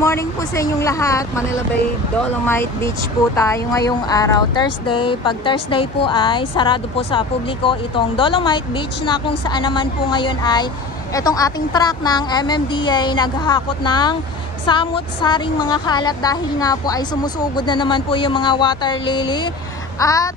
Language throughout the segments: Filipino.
morning po sa inyong lahat. Manila Bay, Dolomite Beach po tayo ngayong araw, Thursday. Pag Thursday po ay sarado po sa publiko itong Dolomite Beach na kung saan naman po ngayon ay itong ating truck ng MMDA naghahakot ng samut-saring mga kalat dahil nga po ay sumusugod na naman po yung mga water lily at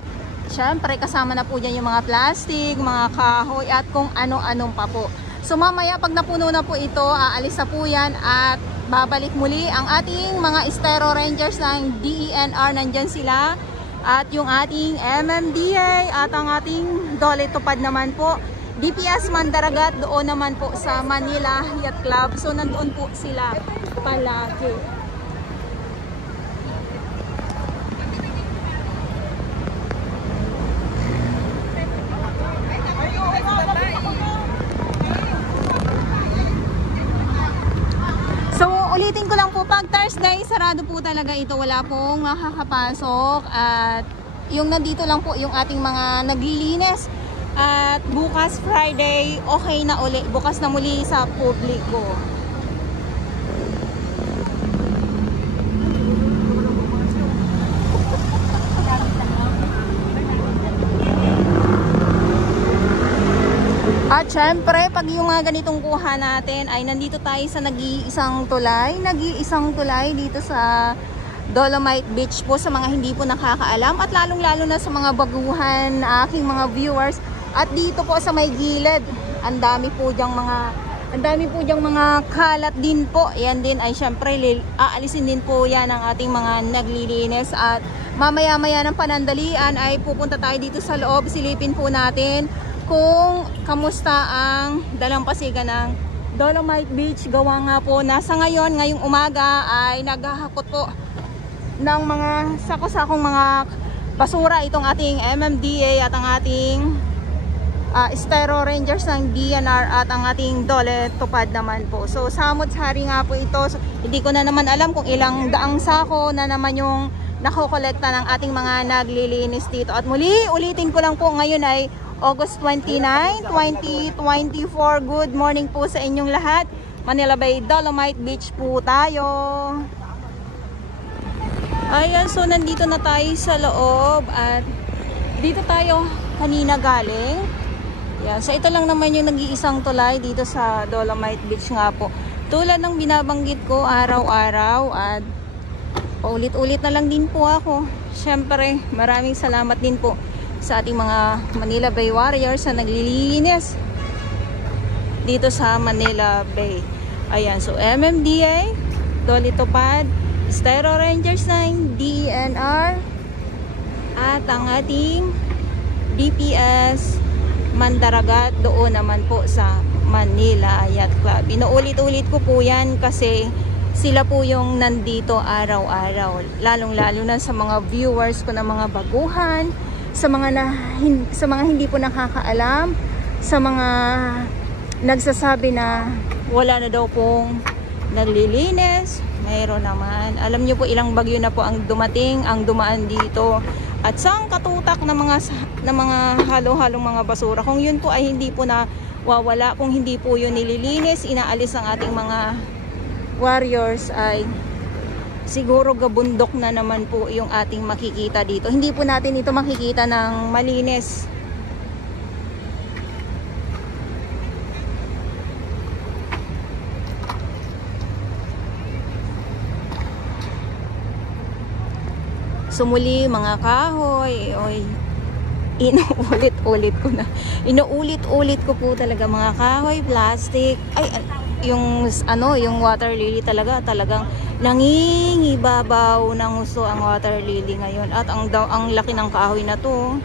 syempre kasama na po dyan yung mga plastic, mga kahoy at kung ano-anong pa po. So mamaya pag napuno na po ito, aalis na po yan at babalik muli ang ating mga Estero Rangers ng DENR, nandyan sila. At yung ating MMDA at ang ating Dole Tupad naman po. DPS Mandaragat doon naman po sa Manila Yacht Club. So nandoon po sila palagi. Ulitin ko lang po, pag Thursday, sarado po talaga ito. Wala pong makakapasok. At yung nandito lang po yung ating mga naglilinis. At bukas Friday, okay na uli. Bukas na muli sa publiko. At syempre, pag yung mga ganitong kuha natin ay nandito tayo sa nag-iisang tulay dito sa Dolomite Beach po sa mga hindi po nakakaalam at lalong-lalo na sa mga baguhan na aking mga viewers. At dito po sa may gilid, ang dami po diyang mga kalat din po. Yan din ay syempre aalisin din po yan ang ating mga naglilinis at mamaya-maya ng panandalian ay pupunta tayo dito sa loob, silipin po natin kung kamusta ang dalampasigan ng Dolomite Beach. Gawa nga po nasa ngayong umaga ay naghahakot po ng mga sako-sakong mga basura itong ating MMDA at ang ating Estero Rangers ng DNR at ang ating Dole Tupad naman po. So samot-sari nga po ito. So, hindi ko na naman alam kung ilang daang sako na naman yung nakokolekta ng ating mga naglilinis dito. At muli, ulitin ko lang po, ngayon ay August 29, 2024. Good morning po sa inyong lahat. Manila Bay, Dolomite Beach po tayo. Ayan, so nandito na tayo sa loob at dito tayo kanina galing. Ayan, so ito lang naman yung nag-iisang tulay dito sa Dolomite Beach nga po. Tulad ng binabanggit ko araw-araw at paulit-ulit na lang din po ako. Siyempre, maraming salamat din po sa ating mga Manila Bay Warriors na naglilinis dito sa Manila Bay. Ayan, so MMDA, Dole Tupad, Estero Rangers ng DENR at ang ating DPS Mandaragat doon naman po sa Manila Yacht Club. Inuulit-ulit ko po yan kasi sila po yung nandito araw-araw, lalong-lalo na sa mga viewers ko na mga baguhan, sa mga hindi po nakakaalam, sa mga nagsasabi na wala na daw pong naglilinis. Mayroon naman. Alam niyo po ilang bagyo na po ang dumaan dito. At sang katutak na mga halo-halong mga basura. Kung yun po ay hindi po na wawala, kung hindi po yun nililinis, inaalis ang ating mga warriors, ay siguro gabundok na naman po yung ating makikita dito. Hindi po natin ito makikita ng malinis. Sumuli mga kahoy, inuulit-ulit ko po talaga mga kahoy, plastic, yung water lily talagang nangingibabaw ng gusto ang water lily ngayon at ang laki ng kahoy na to.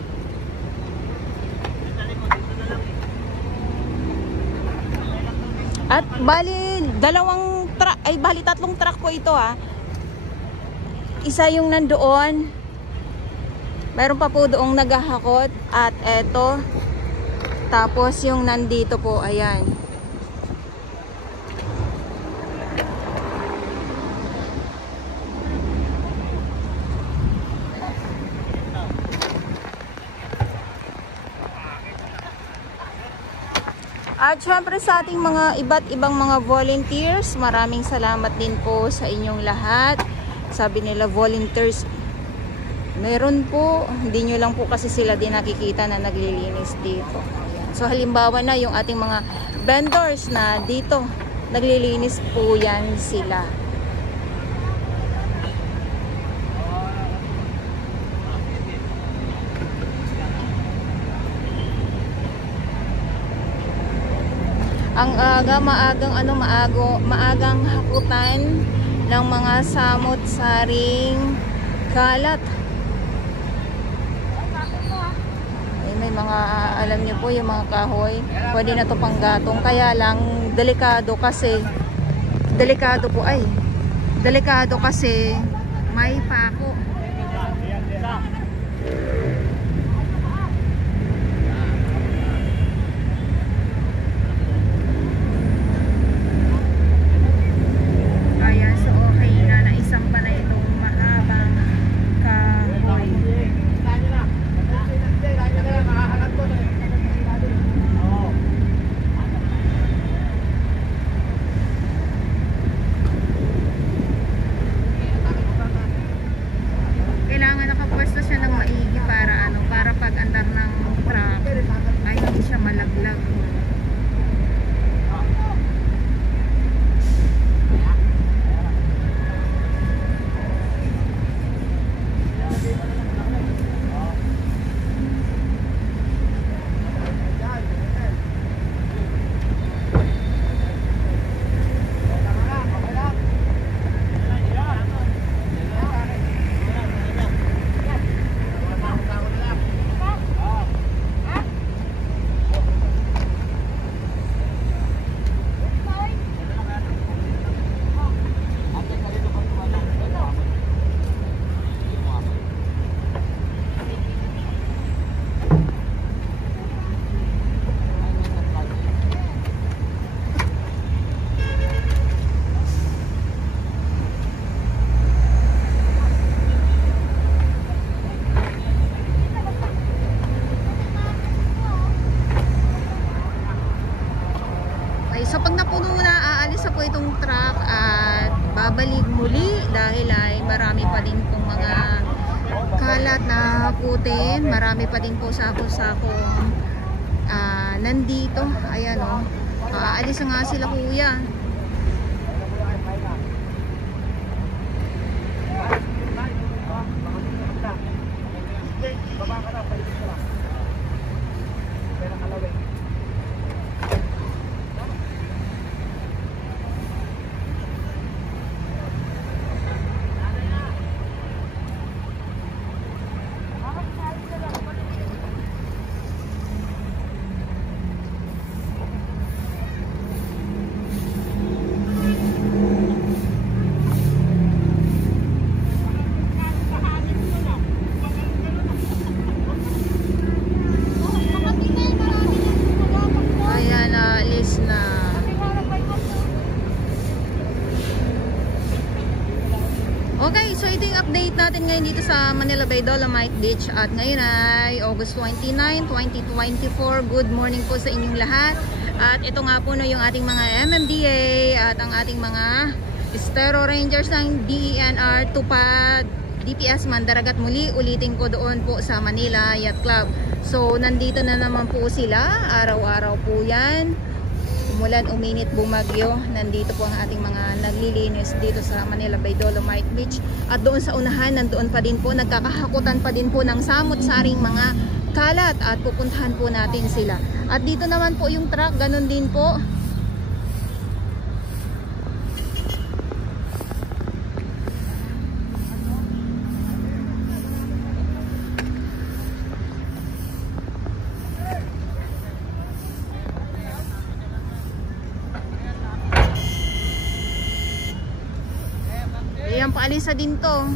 At bali tatlong truck po ito Isa yung nandoon, meron pa po doong naghahakot at eto, tapos yung nandito po, ayan. At syempre sa ating mga iba't ibang mga volunteers, maraming salamat din po sa inyong lahat. Sabi nila volunteers, meron po, hindi nyo lang po kasi sila din nakikita na naglilinis dito. Ayan. So halimbawa na yung ating mga vendors na dito, naglilinis po yan sila. Ang maagang hakutan ng mga samot-saring kalat. Ay, may mga, alam niyo po, yung mga kahoy, pwede na to panggatong. Kaya lang, delikado kasi may pako. So pag napuno na, aalis na po itong truck at babalik muli dahil ay marami pa din pong mga kalat na hakutin. Marami pa din po sako-sakong nandito. Ayan o. Aalis na nga sila kuya. Okay, so ito yung update natin ngayon dito sa Manila Bay Dolomite Beach at ngayon ay August 29, 2024. Good morning po sa inyong lahat. At ito nga po no, yung ating mga MMDA at ang ating mga Estero Rangers ng DENR, Tupad, DPS Mandaragat muli. Ulitin ko doon po sa Manila Yacht Club. So nandito na naman po sila, araw-araw po yan. Umulan, uminit, bumagyo, nandito po ang ating mga naglilinis dito sa Manila Bay Dolomite Beach. At doon sa unahan, nandoon pa din po, nagkakahakutan pa din po ng samot-saring mga kalat at pupuntahan po natin sila. At dito naman po yung truck, ganun din po. Ayan, paalisa din to.